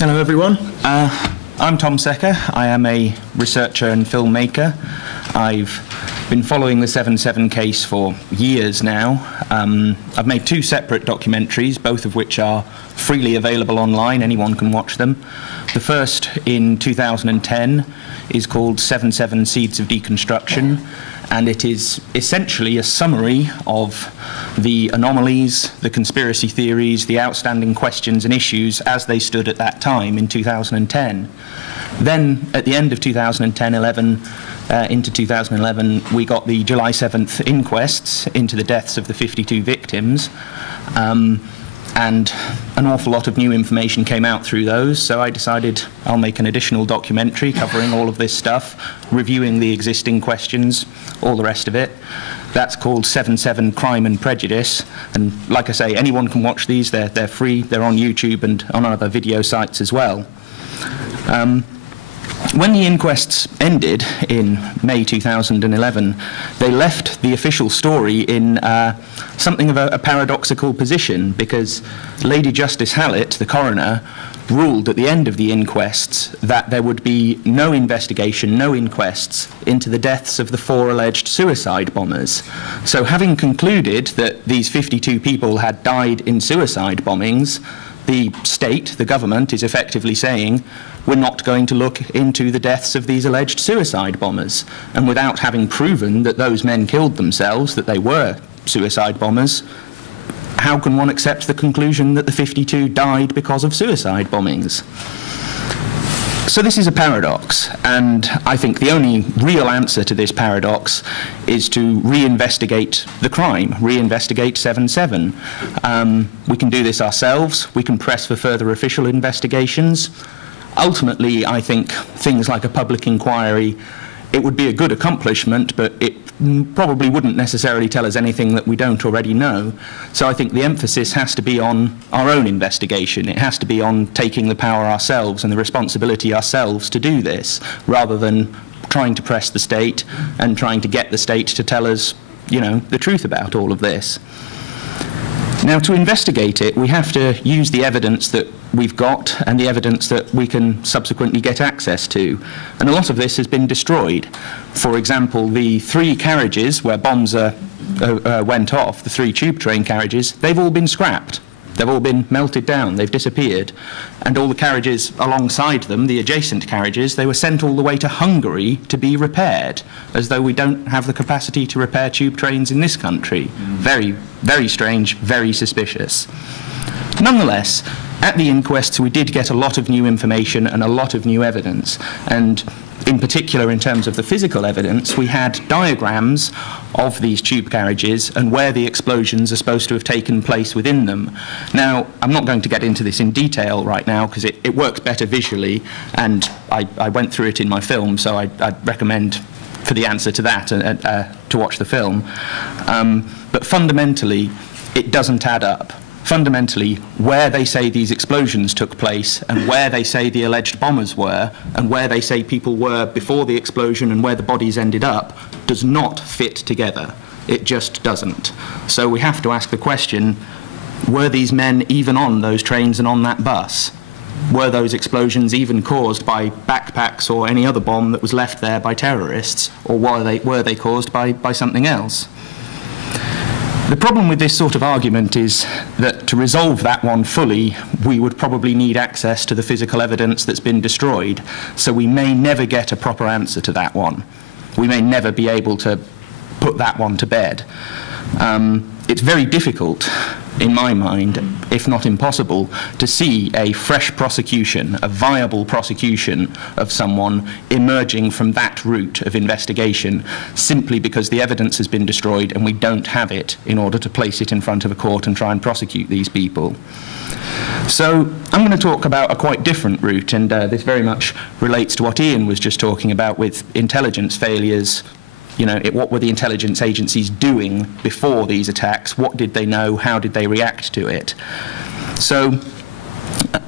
Hello everyone, I'm Tom Secker. I am a researcher and filmmaker. I've been following the 7/7 case for years now. I've made two separate documentaries, both of which are freely available online. Anyone can watch them. The first, in 2010, is called 7/7 Seeds of Deconstruction, and it is essentially a summary of the anomalies, the conspiracy theories, the outstanding questions and issues as they stood at that time in 2010. Then, at the end of 2010-11, into 2011, we got the July 7th inquests into the deaths of the 52 victims, and an awful lot of new information came out through those, so I decided I'll make an additional documentary covering all of this stuff, reviewing the existing questions, all the rest of it. That's called 7/7 Crime and Prejudice, and like I say, anyone can watch these. They're free, they're on YouTube and on other video sites as well. When the inquests ended in May 2011, they left the official story in something of a paradoxical position, because Lady Justice Hallett, the coroner, ruled at the end of the inquests that there would be no investigation, no inquests into the deaths of the 4 alleged suicide bombers. So having concluded that these 52 people had died in suicide bombings, the state, the government, is effectively saying, we're not going to look into the deaths of these alleged suicide bombers. And without having proven that those men killed themselves, that they were suicide bombers, how can one accept the conclusion that the 52 died because of suicide bombings? So this is a paradox, and I think the only real answer to this paradox is to reinvestigate the crime, reinvestigate 7/7. We can do this ourselves, we can press for further official investigations. Ultimately, I think things like a public inquiry, it would be a good accomplishment, but it probably wouldn't necessarily tell us anything that we don't already know. So I think the emphasis has to be on our own investigation. It has to be on taking the power ourselves and the responsibility ourselves to do this, rather than trying to press the state and trying to get the state to tell us, you know, the truth about all of this. Now, to investigate it, we have to use the evidence that we've got and the evidence that we can subsequently get access to. And a lot of this has been destroyed. For example, the 3 carriages where bombs went off, the 3 tube train carriages, they've all been scrapped. They've all been melted down, they've disappeared. And all the carriages alongside them, the adjacent carriages, they were sent all the way to Hungary to be repaired, as though we don't have the capacity to repair tube trains in this country. Very, very strange, very suspicious. Nonetheless, at the inquests we did get a lot of new information and a lot of new evidence, and in particular in terms of the physical evidence, we had diagrams of these tube carriages and where the explosions are supposed to have taken place within them. Now, I'm not going to get into this in detail right now because it works better visually, and I went through it in my film, so I'd recommend for the answer to that to watch the film. But fundamentally, it doesn't add up. Fundamentally, where they say these explosions took place and where they say the alleged bombers were and where they say people were before the explosion and where the bodies ended up does not fit together. It just doesn't. So we have to ask the question, were these men even on those trains and on that bus? Were those explosions even caused by backpacks or any other bomb that was left there by terrorists, or were they caused by something else? The problem with this sort of argument is that to resolve that one fully, we would probably need access to the physical evidence that's been destroyed, so we may never get a proper answer to that one. We may never be able to put that one to bed. It's very difficult, in my mind, if not impossible, to see a fresh prosecution, a viable prosecution of someone emerging from that route of investigation simply because the evidence has been destroyed and we don't have it in order to place it in front of a court and try and prosecute these people. So I'm going to talk about a quite different route, and this very much relates to what Ian was just talking about with intelligence failures. You know, what were the intelligence agencies doing before these attacks? What did they know? How did they react to it? So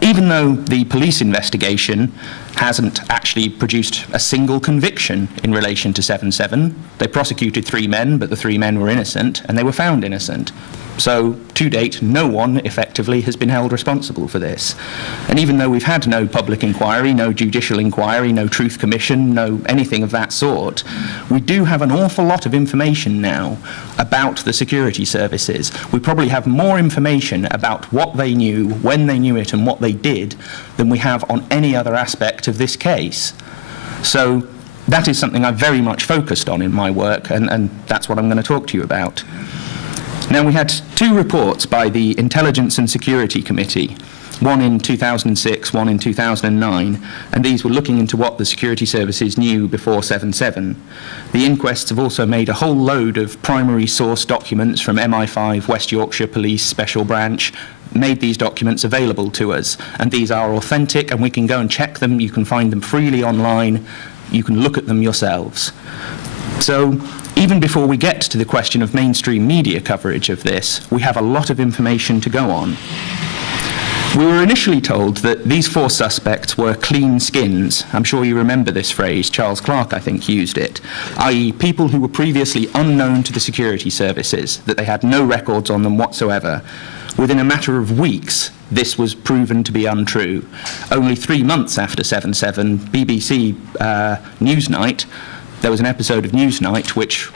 even though the police investigation hasn't actually produced a single conviction in relation to 7/7, they prosecuted 3 men, but the 3 men were innocent, and they were found innocent. So, to date, no one effectively has been held responsible for this. And even though we've had no public inquiry, no judicial inquiry, no truth commission, no anything of that sort, we do have an awful lot of information now about the security services. We probably have more information about what they knew, when they knew it, and what they did than we have on any other aspect of this case. So that is something I've very much focused on in my work, and that's what I'm going to talk to you about. Now, we had two reports by the Intelligence and Security Committee, one in 2006, one in 2009, and these were looking into what the security services knew before 7/7. The inquests have also made a whole load of primary source documents from MI5, West Yorkshire Police Special Branch, made these documents available to us, and these are authentic, and we can go and check them. You can find them freely online. You can look at them yourselves. So, even before we get to the question of mainstream media coverage of this, we have a lot of information to go on. We were initially told that these four suspects were clean skins. I'm sure you remember this phrase. Charles Clarke, I think, used it, i.e. people who were previously unknown to the security services, that they had no records on them whatsoever. Within a matter of weeks, this was proven to be untrue. Only 3 months after 7/7, BBC Newsnight, there was an episode of Newsnight which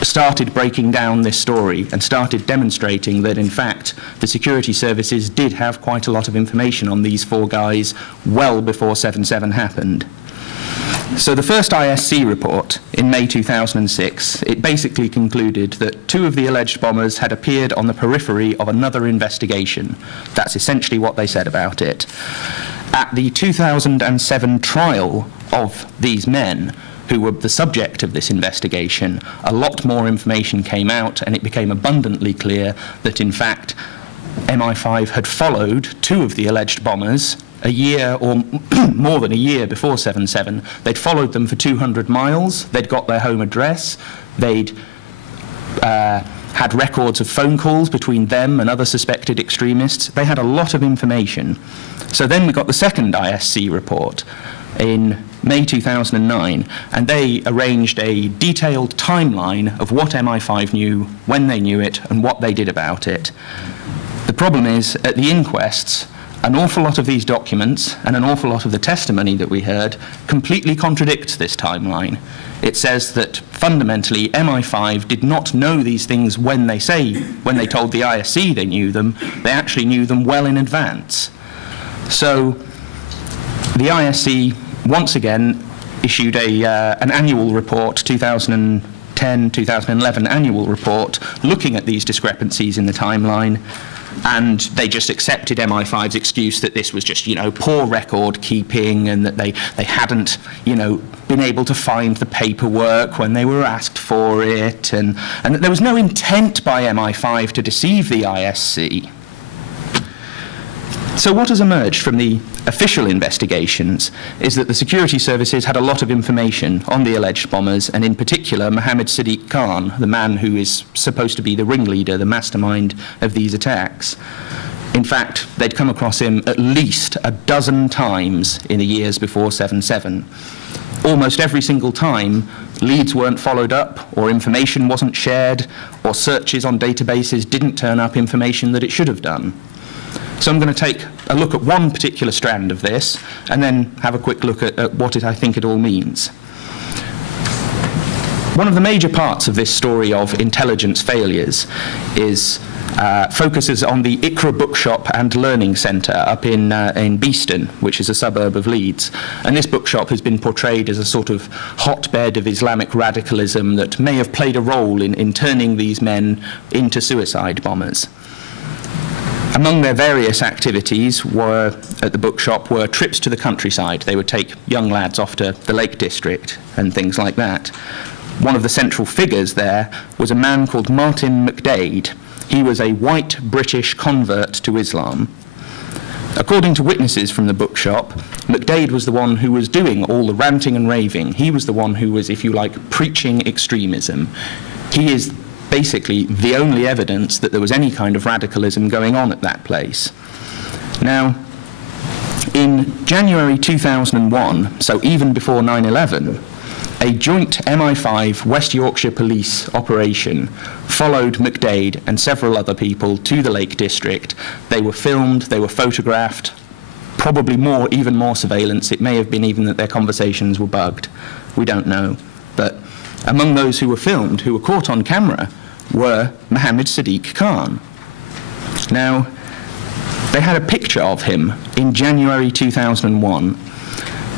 started breaking down this story and started demonstrating that, in fact, the security services did have quite a lot of information on these four guys well before 7/7 happened. So the first ISC report in May 2006, it basically concluded that two of the alleged bombers had appeared on the periphery of another investigation. That's essentially what they said about it. At the 2007 trial of these men, who were the subject of this investigation, a lot more information came out, and it became abundantly clear that, in fact, MI5 had followed two of the alleged bombers a year or more than a year before 7/7. They'd followed them for 200 miles, they'd got their home address, they'd had records of phone calls between them and other suspected extremists. They had a lot of information. So then we got the second ISC report in May 2009, and they arranged a detailed timeline of what MI5 knew, when they knew it, and what they did about it. The problem is, at the inquests, an awful lot of these documents and an awful lot of the testimony that we heard completely contradicts this timeline. It says that fundamentally MI5 did not know these things when they told the ISC they knew them. They actually knew them well in advance. So the ISC once again issued an annual report, 2010-2011 annual report, looking at these discrepancies in the timeline, and they just accepted MI5's excuse that this was just, poor record keeping, and that they hadn't, been able to find the paperwork when they were asked for it, and that there was no intent by MI5 to deceive the ISC. So what has emerged from the official investigations is that the security services had a lot of information on the alleged bombers, and in particular Mohammed Sadiq Khan, the man who is supposed to be the ringleader, the mastermind of these attacks. In fact, they'd come across him at least a dozen times in the years before 7/7. Almost every single time, leads weren't followed up, or information wasn't shared, or searches on databases didn't turn up information that it should have done. So I'm going to take a look at one particular strand of this, and then have a quick look at what I think it all means. One of the major parts of this story of intelligence failures focuses on the Ikra bookshop and learning centre up in Beeston, which is a suburb of Leeds. And this bookshop has been portrayed as a sort of hotbed of Islamic radicalism that may have played a role in turning these men into suicide bombers. Among their various activities at the bookshop were trips to the countryside. They would take young lads off to the Lake District and things like that. One of the central figures there was a man called Martin McDade. He was a white British convert to Islam. According to witnesses from the bookshop, McDade was the one who was doing all the ranting and raving. He was the one who was, if you like, preaching extremism. He is basically the only evidence that there was any kind of radicalism going on at that place. Now, in January 2001, so even before 9/11, a joint MI5 West Yorkshire Police operation followed McDade and several other people to the Lake District. They were filmed, they were photographed, probably even more surveillance. It may have been even that their conversations were bugged. We don't know. But among those who were filmed, who were caught on camera, were Mohammed Sadiq Khan. Now, they had a picture of him in January 2001.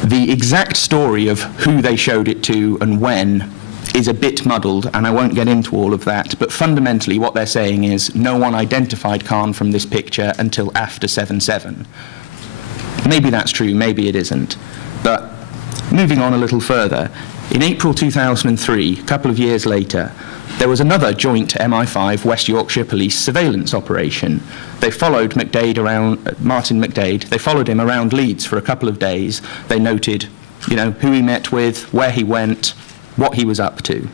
The exact story of who they showed it to and when is a bit muddled, and I won't get into all of that, but fundamentally what they're saying is no one identified Khan from this picture until after 7/7. Maybe that's true, maybe it isn't. But moving on a little further, in April 2003, a couple of years later, there was another joint MI5 West Yorkshire Police surveillance operation. They followed McDade around, Martin McDade, they followed him around Leeds for a couple of days. They noted, who he met with, where he went, what he was up to.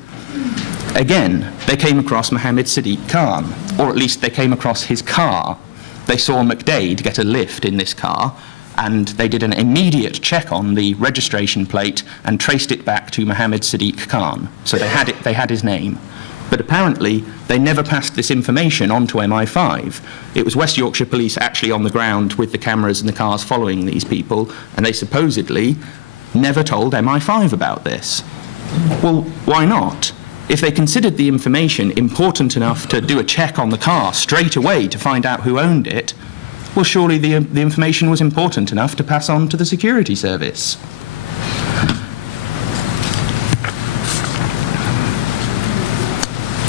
Again, they came across Mohammed Sadiq Khan, or at least they came across his car. They saw McDade get a lift in this car, and they did an immediate check on the registration plate and traced it back to Mohammed Sadiq Khan. So they had his name. But apparently, they never passed this information on to MI5. It was West Yorkshire Police actually on the ground with the cameras and the cars following these people, and they supposedly never told MI5 about this. Well, why not? If they considered the information important enough to do a check on the car straight away to find out who owned it, well, surely the information was important enough to pass on to the security service.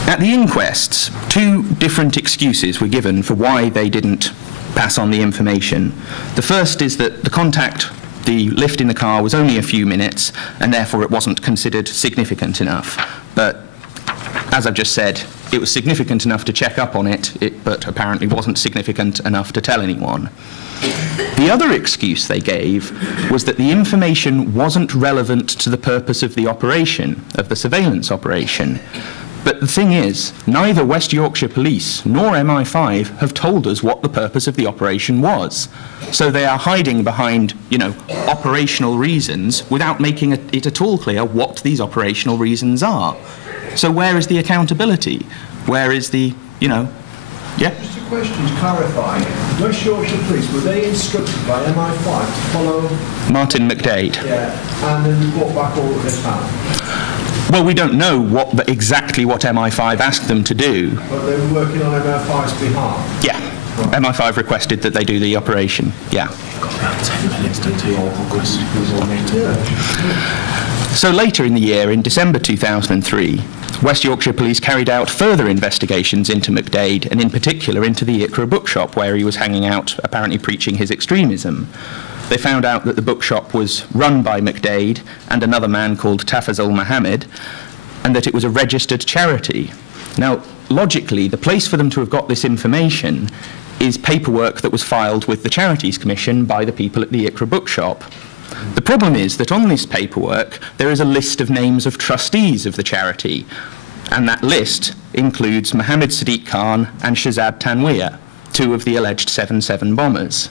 At the inquests, two different excuses were given for why they didn't pass on the information. The first is that the lift in the car was only a few minutes, and therefore it wasn't considered significant enough. But as I've just said, it was significant enough to check up on it, but apparently wasn't significant enough to tell anyone. The other excuse they gave was that the information wasn't relevant to the purpose of the operation, of the surveillance operation. But the thing is, neither West Yorkshire Police nor MI5 have told us what the purpose of the operation was. So they are hiding behind, operational reasons without making it at all clear what these operational reasons are. So where is the accountability? Where is the, Yeah? Just a question to clarify. West Yorkshire Police, were they instructed by MI5 to follow Martin McDade? Yeah, and then report back all that they found? Well, we don't know exactly what MI5 asked them to do. But they were working on MI5's behalf? Yeah. Right. MI5 requested that they do the operation. Yeah. Got about 10 minutes to take all the questions. So later in the year, in December 2003, West Yorkshire Police carried out further investigations into McDade, and in particular into the Ikra bookshop, where he was hanging out, apparently preaching his extremism. They found out that the bookshop was run by McDade and another man called Tafazul Mohammed, and that it was a registered charity. Now, logically, the place for them to have got this information is paperwork that was filed with the Charities Commission by the people at the Ikra bookshop. The problem is that on this paperwork, there is a list of names of trustees of the charity, and that list includes Mohammed Sadiq Khan and Shahzad Tanweer, two of the alleged 7/7 bombers.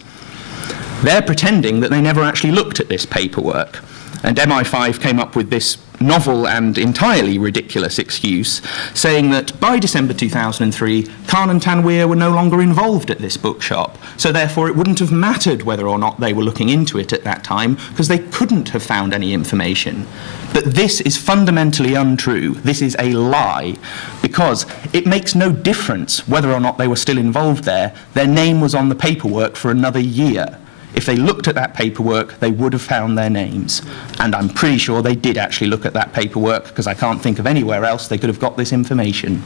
They're pretending that they never actually looked at this paperwork, and MI5 came up with this novel and entirely ridiculous excuse, saying that by December 2003, Khan and Tanweer were no longer involved at this bookshop, so therefore it wouldn't have mattered whether or not they were looking into it at that time, because they couldn't have found any information. But this is fundamentally untrue. This is a lie, because it makes no difference whether or not they were still involved there. Their name was on the paperwork for another year. If they looked at that paperwork, they would have found their names. And I'm pretty sure they did actually look at that paperwork, because I can't think of anywhere else they could have got this information.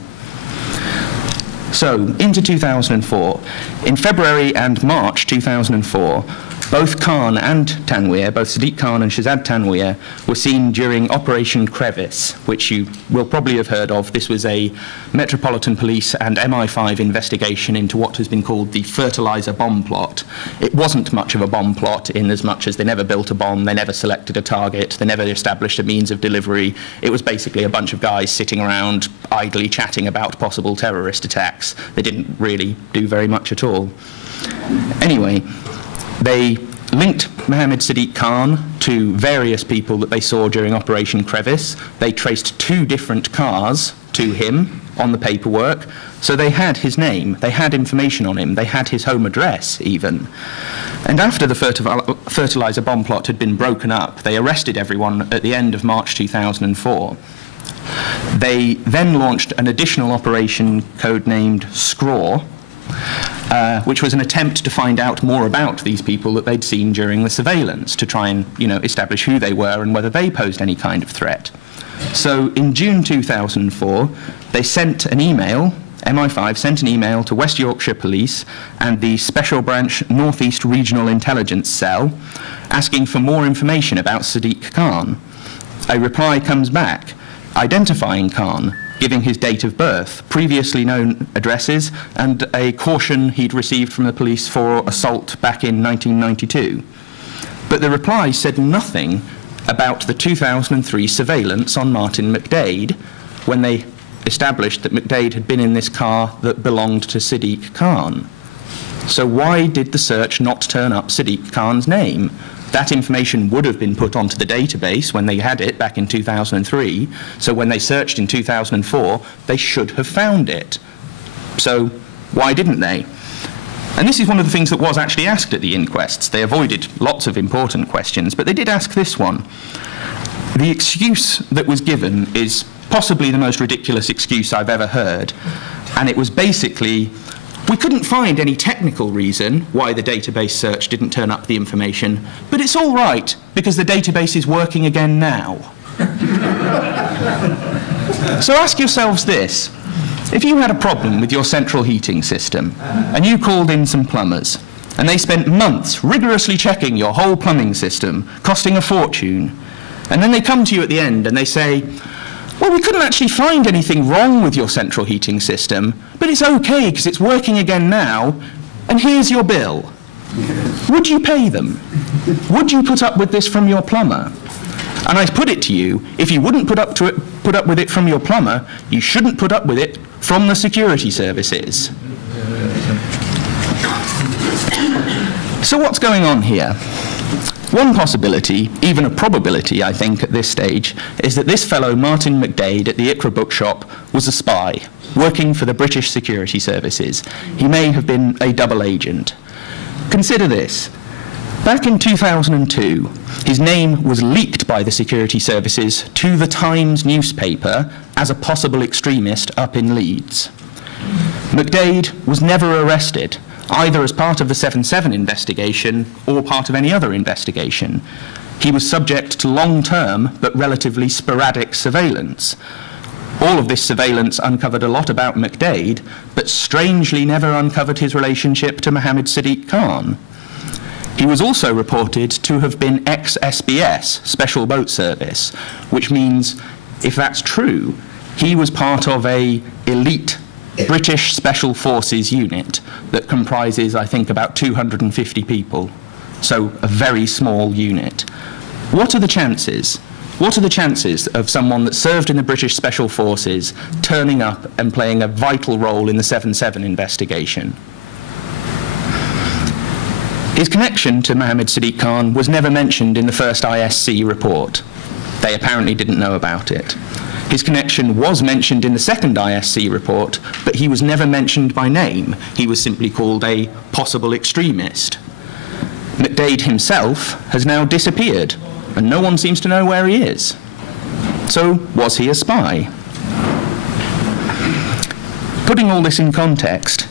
So, into 2004. In February and March 2004, both Khan and Tanweer, both Sadiq Khan and Shahzad Tanweer, were seen during Operation Crevice, which you will probably have heard of. This was a Metropolitan Police and MI5 investigation into what has been called the fertilizer bomb plot. It wasn't much of a bomb plot in as much as they never built a bomb, they never selected a target, they never established a means of delivery. It was basically a bunch of guys sitting around idly chatting about possible terrorist attacks. They didn't really do very much at all. Anyway, they linked Mohammed Sadiq Khan to various people that they saw during Operation Crevice. They traced 2 different cars to him on the paperwork, so they had his name, they had information on him, they had his home address even. And after the fertilizer bomb plot had been broken up, they arrested everyone at the end of March 2004. They then launched an additional operation codenamed SCRAW, which was an attempt to find out more about these people that they'd seen during the surveillance, to try and, establish who they were and whether they posed any kind of threat. So in June 2004, they sent an email, MI5 sent an email to West Yorkshire Police and the Special Branch North East Regional Intelligence Cell, asking for more information about Sadiq Khan. A reply comes back, identifying Khan, giving his date of birth, previously known addresses, and a caution he'd received from the police for assault back in 1992. But the reply said nothing about the 2003 surveillance on Martin McDade, when they established that McDade had been in this car that belonged to Sadiq Khan. So why did the search not turn up Sadiq Khan's name? That information would have been put onto the database when they had it back in 2003, so when they searched in 2004, they should have found it. So why didn't they? And this is one of the things that was actually asked at the inquests. They avoided lots of important questions, but they did ask this one. The excuse that was given is possibly the most ridiculous excuse I've ever heard, and it was basically, we couldn't find any technical reason why the database search didn't turn up the information, but it's all right because the database is working again now. So ask yourselves this. If you had a problem with your central heating system and you called in some plumbers and they spent months rigorously checking your whole plumbing system, costing a fortune, and then they come to you at the end and they say, well, we couldn't actually find anything wrong with your central heating system, but it's okay because it's working again now, and here's your bill. Would you pay them? Would you put up with this from your plumber? And I put it to you, if you wouldn't put up with it from your plumber, you shouldn't put up with it from the security services. So what's going on here? One possibility, even a probability, I think, at this stage, is that this fellow, Martin McDade, at the Ikra bookshop, was a spy, working for the British security services. He may have been a double agent. Consider this. Back in 2002, his name was leaked by the security services to the Times newspaper as a possible extremist up in Leeds. McDade was never arrested, either as part of the 7/7 investigation or part of any other investigation. He was subject to long-term but relatively sporadic surveillance. All of this surveillance uncovered a lot about McDade, but strangely never uncovered his relationship to Mohammed Sadiq Khan. He was also reported to have been ex-SBS, Special Boat Service, which means, if that's true, he was part of an elite British Special Forces unit that comprises, I think, about 250 people, so a very small unit. What are the chances? What are the chances of someone that served in the British Special Forces turning up and playing a vital role in the 7/7 investigation? His connection to Mohammed Sadiq Khan was never mentioned in the first ISC report. They apparently didn't know about it. His connection was mentioned in the second ISC report, but he was never mentioned by name. He was simply called a possible extremist. McDade himself has now disappeared, and no one seems to know where he is. So, was he a spy? Putting all this in context,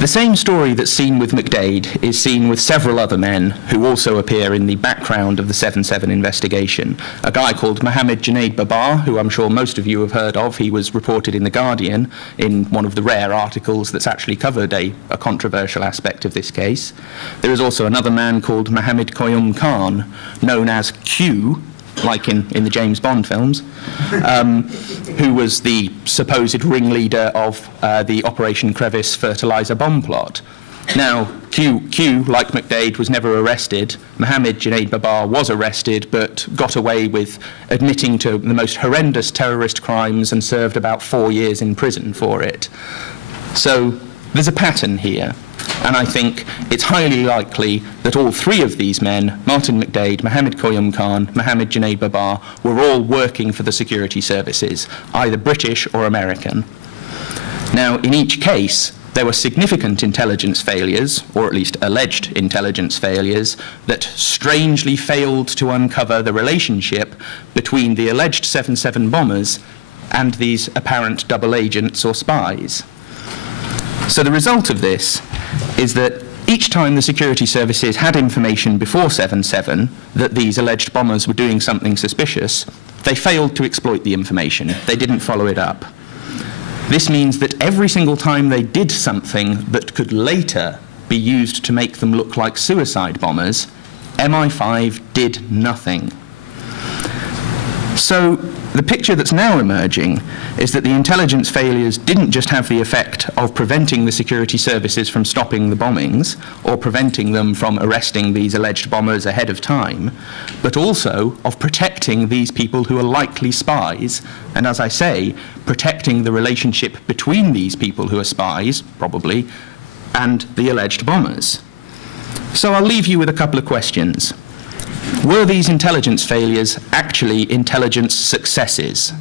the same story that's seen with McDade is seen with several other men who also appear in the background of the 7/7 investigation. A guy called Mohammed Junaid Babar, who I'm sure most of you have heard of. He was reported in The Guardian in one of the rare articles that's actually covered a controversial aspect of this case. There is also another man called Mohammed Koyum Khan, known as Q, like in the James Bond films, who was the supposed ringleader of the Operation Crevice fertilizer bomb plot. Now, Q, like McDade, was never arrested. Mohammed Junaid Babar was arrested, but got away with admitting to the most horrendous terrorist crimes and served about 4 years in prison for it. So there's a pattern here. And I think it's highly likely that all three of these men, Martin McDade, Mohammed Koyum Khan, Mohammed Junaid Babar, were all working for the security services, either British or American. Now, in each case, there were significant intelligence failures, or at least alleged intelligence failures, that strangely failed to uncover the relationship between the alleged 7/7 bombers and these apparent double agents or spies. So the result of this is that each time the security services had information before 7/7 that these alleged bombers were doing something suspicious, they failed to exploit the information. They didn't follow it up. This means that every single time they did something that could later be used to make them look like suicide bombers, MI5 did nothing. So the picture that's now emerging is that the intelligence failures didn't just have the effect of preventing the security services from stopping the bombings or preventing them from arresting these alleged bombers ahead of time, but also of protecting these people who are likely spies, and as I say, protecting the relationship between these people who are spies, probably, and the alleged bombers. So I'll leave you with a couple of questions. Were these intelligence failures actually intelligence successes?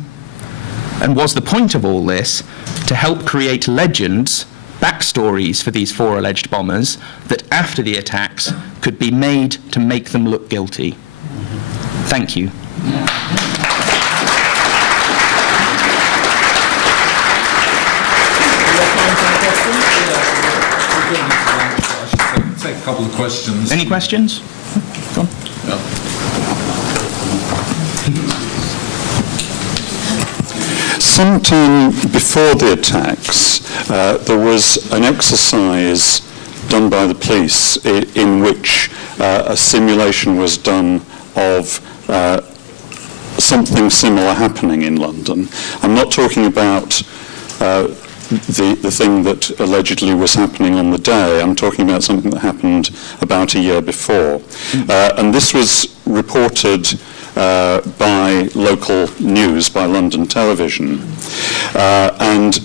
And was the point of all this to help create legends, backstories for these four alleged bombers that after the attacks could be made to make them look guilty? Thank you. Take a couple of questions. Any questions? Go on. Sometime before the attacks, there was an exercise done by the police in which a simulation was done of something similar happening in London. I'm not talking about the thing that allegedly was happening on the day. I'm talking about something that happened about a year before. And this was reported by local news, by London television. And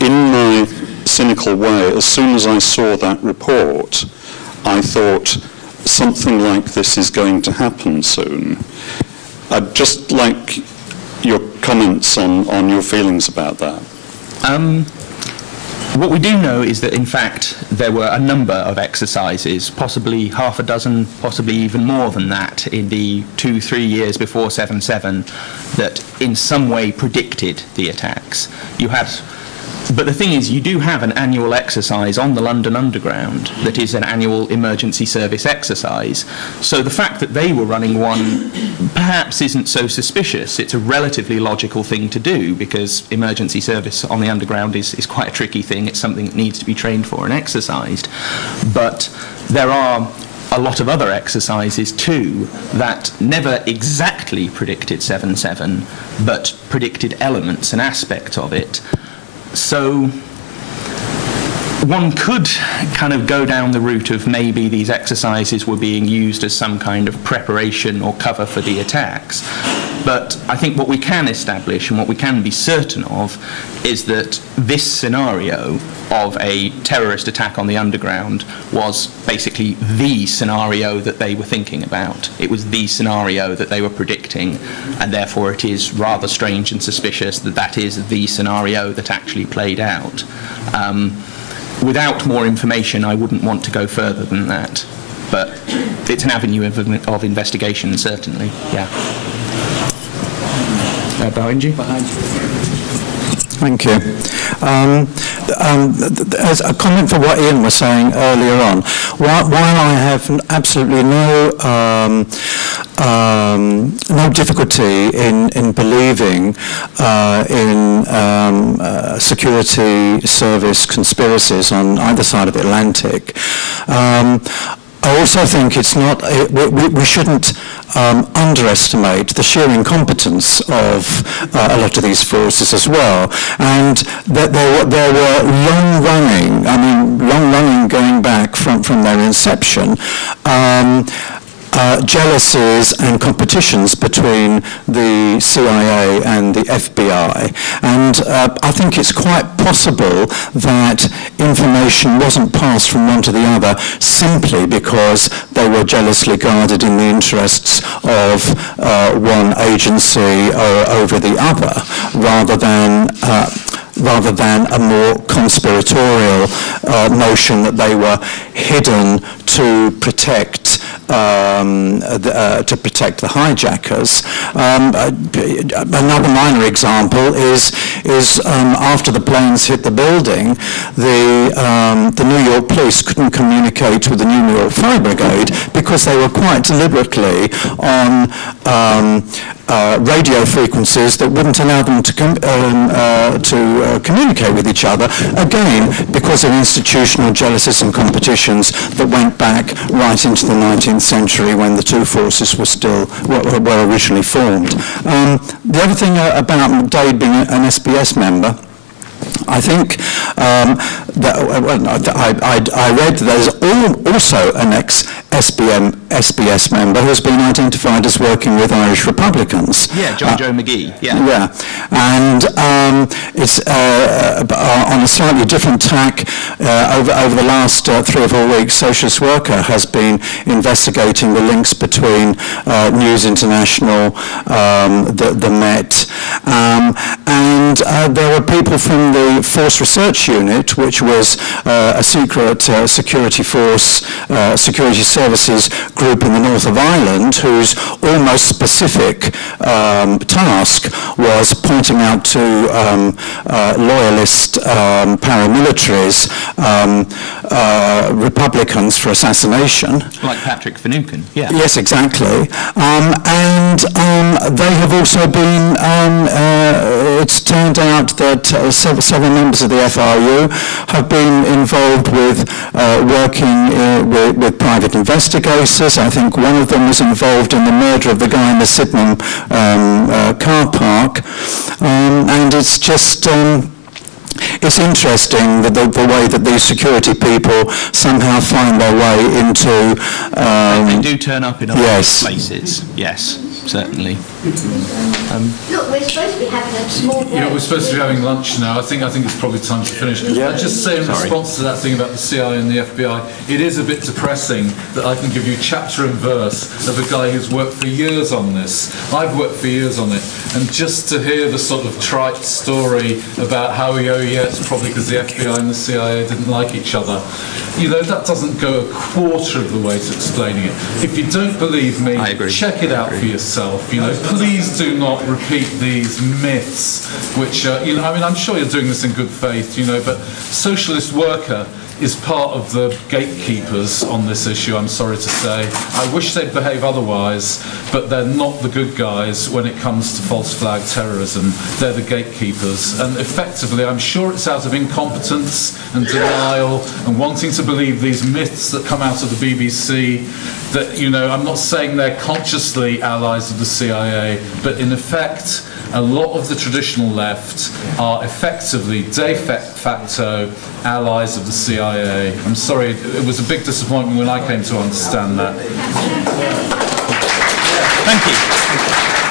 in my cynical way, as soon as I saw that report, I thought something like this is going to happen soon. I'd just like your comments on your feelings about that. What we do know is that, in fact, there were a number of exercises, possibly half a dozen, possibly even more than that, in the 2-3 years before 7/7, that in some way predicted the attacks. But the thing is, you do have an annual exercise on the London Underground that is an annual emergency service exercise. So the fact that they were running one perhaps isn't so suspicious. It's a relatively logical thing to do because emergency service on the Underground is quite a tricky thing. It's something that needs to be trained for and exercised. But there are a lot of other exercises too that never exactly predicted 7/7, but predicted elements and aspects of it. So one could kind of go down the route of maybe these exercises were being used as some kind of preparation or cover for the attacks. But I think what we can establish and what we can be certain of is that this scenario of a terrorist attack on the Underground was basically the scenario that they were thinking about. It was the scenario that they were predicting, and therefore it is rather strange and suspicious that that is the scenario that actually played out. Without more information, I wouldn't want to go further than that, but it's an avenue of investigation, certainly. Yeah. Behind you. Thank you. As a comment for what Ian was saying earlier on, while I have absolutely no difficulty in believing in security service conspiracies on either side of the Atlantic, I also think it's not, we shouldn't underestimate the sheer incompetence of a lot of these forces as well. And that there were long running going back from their inception, jealousies and competitions between the CIA and the FBI, and I think it's quite possible that information wasn't passed from one to the other simply because they were jealously guarded in the interests of one agency over the other, rather than a more conspiratorial notion that they were hidden to protect the hijackers. Another minor example is after the planes hit the building, the New York police couldn't communicate with the New York Fire Brigade because they were quite deliberately on radio frequencies that wouldn't allow them to communicate with each other, again because of institutional jealousies and competitions that went back right into the 19th century when the two forces were originally formed. The other thing about Dade being an SBS member, I think that I read there's also an ex-SBS member who's been identified as working with Irish Republicans. Yeah, John Joe McGee. Yeah. Yeah, and it's on a slightly different tack. Over the last 3 or 4 weeks, Socialist Worker has been investigating the links between News International, the Met, and there were people from the Force Research Unit, which was a secret security force, security services group in the north of Ireland, whose almost specific task was pointing out to loyalist paramilitaries Republicans for assassination. Like Patrick Finucane, yeah. Yes, exactly. And they have also been, it's turned out that several members of the FRU have been involved with working with private investigators. I think one of them was involved in the murder of the guy in the Sydenham car park. And it's just... it's interesting the way that these security people somehow find their way into... they do turn up in other places, yes, certainly. Look, we're supposed to be having a small break. Yeah, we're supposed to be having lunch now. I think it's probably time to finish. Yeah. I'd just say in response to that thing about the CIA and the FBI, it is a bit depressing that I can give you chapter and verse of a guy who's worked for years on this. I've worked for years on it, and just to hear the sort of trite story about how, it's probably because the FBI and the CIA didn't like each other. That doesn't go a quarter of the way to explaining it. If you don't believe me, check it out for yourself. Please do not repeat these myths, which, I'm sure you're doing this in good faith, but Socialist Worker is part of the gatekeepers on this issue, I'm sorry to say. I wish they'd behave otherwise, but they're not the good guys when it comes to false flag terrorism. They're the gatekeepers. And effectively, I'm sure it's out of incompetence and denial and wanting to believe these myths that come out of the BBC that, I'm not saying they're consciously allies of the CIA, but in effect, a lot of the traditional left are effectively de facto allies of the CIA. I'm sorry, it was a big disappointment when I came to understand that. Thank you.